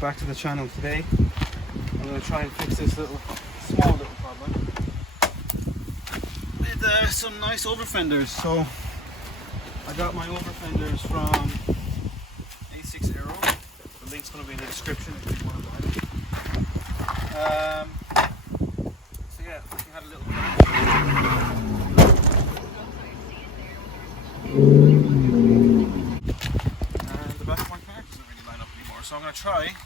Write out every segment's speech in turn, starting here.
back to the channel today. I'm going to try and fix this small little problem with some nice overfenders. So I got my overfenders from A6 Aero. The link's going to be in the description if you want to buy them. So yeah, we had a little crash. And the back of my car doesn't really line up anymore. So I'm going to try and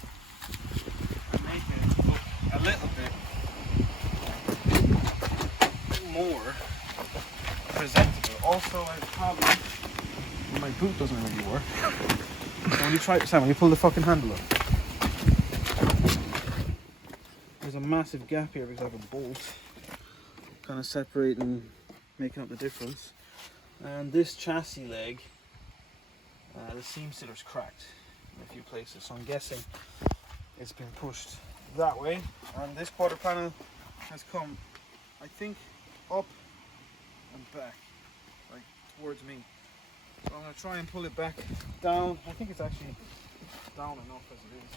make it look a little bit more presentable. Also, I have a problem. My boot doesn't really work. So when you try, Sam, when you pull the fucking handle up, there's a massive gap here because I have a bolt kind of separating, making up the difference. And this chassis leg, the seam sitter's cracked in a few places. So I'm guessing it's been pushed that way. And this quarter panel has come, I think, up and back, like towards me. So I'm going to try and pull it back down. I think it's actually down enough as it is.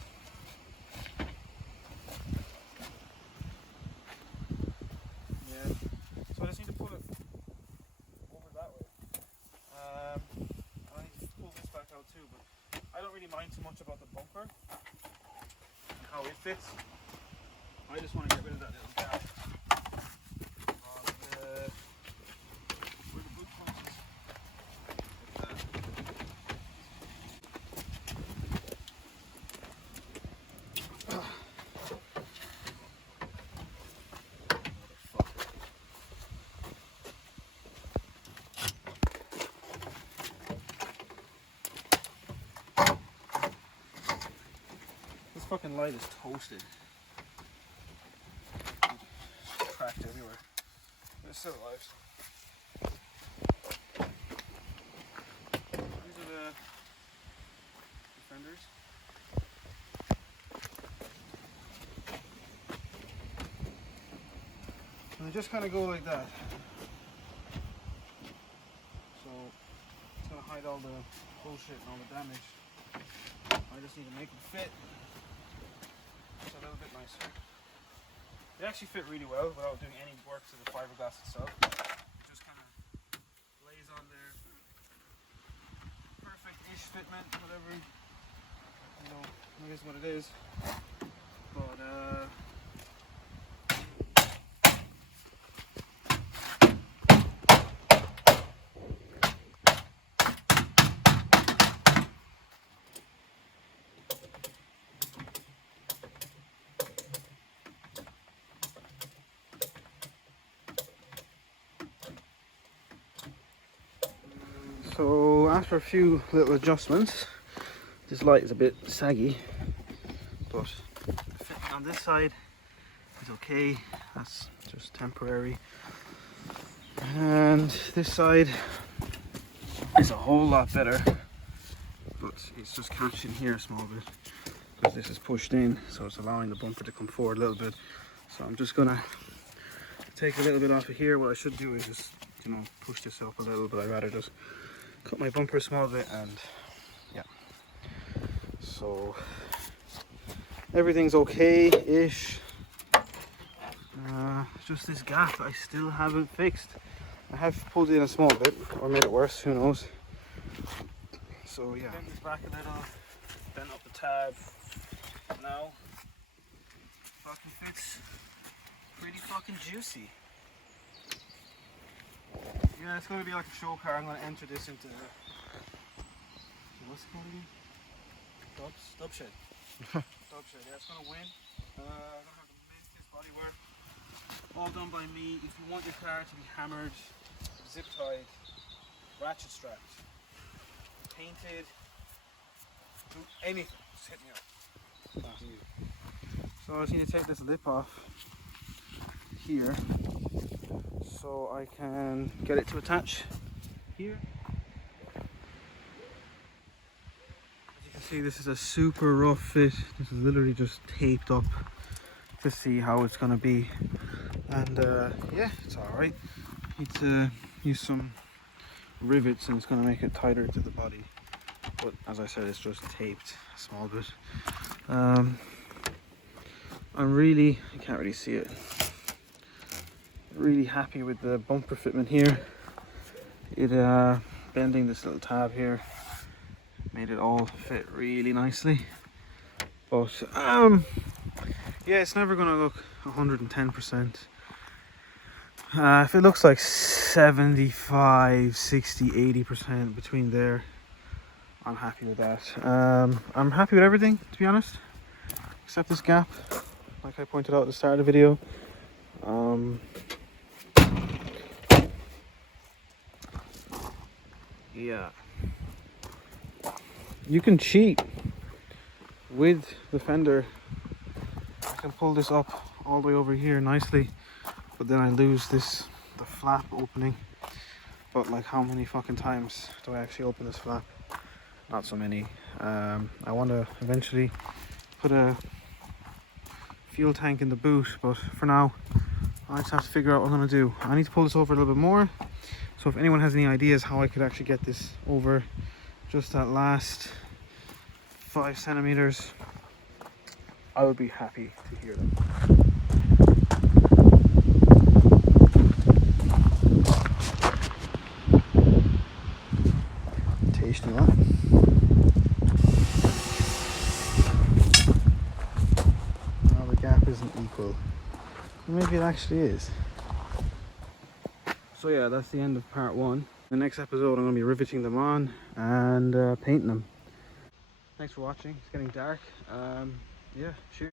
Yeah. So I just need to pull it over that way. I need to pull this back out too, but I don't really mind too much about the bumper and how it fits. I just want to get rid of that little gap. This fucking light is toasted. It's cracked everywhere. But it's still alive. These are the fenders. And they just kind of go like that. So it's going to hide all the bullshit and all the damage. I just need to make them fit. It's a little bit nicer. They actually fit really well without doing any work to the fiberglass itself. It just kind of lays on there. Perfect-ish fitment, whatever. You know, it is what it is. But so after a few little adjustments, this light is a bit saggy, but the fitting on this side is okay. That's just temporary. And this side is a whole lot better, but it's just catching here a small bit because this is pushed in, so it's allowing the bumper to come forward a little bit. So I'm just gonna take a little bit off of here. What I should do is just, you know, push this up a little, but I'd rather just cut my bumper a small bit. And yeah, so everything's okay-ish. Just this gap I still haven't fixed. I have pulled it in a small bit or made it worse, who knows. So yeah, bend this back a little, bend up the tab. Now fucking fits pretty fucking juicy. Yeah, it's going to be like a show car. I'm going to enter this into what's it called again? Dub shed. Dub shed. Yeah, it's going to win. I'm going to have the mintiest bodywork, all done by me. If you want your car to be hammered, zip tied, ratchet strapped, painted, do anything, just hit me up. So I just need to take this lip off here, so I can get it to attach here. As you can see, this is a super rough fit. This is literally just taped up to see how it's going to be. And yeah, it's alright. Need to use some rivets and it's going to make it tighter to the body. But as I said, it's just taped a small bit. I'm really, I can't really see it, really happy with the bumper fitment here. It bending this little tab here made it all fit really nicely. But yeah, it's never gonna look 110%. If it looks like 75, 60, 80% between there, I'm happy with that. I'm happy with everything, to be honest, except this gap, like I pointed out at the start of the video. Yeah, you can cheat with the fender. I can pull this up all the way over here nicely, but then I lose the flap opening. But like, how many fucking times do I actually open this flap? Not so many. I want to eventually put a fuel tank in the boot, but for now I just have to figure out what I'm going to do. I need to pull this over a little bit more, so if anyone has any ideas how I could actually get this over just that last 5 centimeters, I would be happy to hear them. Tasty one. Well, the gap isn't equal. Maybe it actually is. So yeah, that's the end of part 1. The next episode I'm going to be riveting them on and painting them. Thanks for watching. It's getting dark. Yeah, shoot.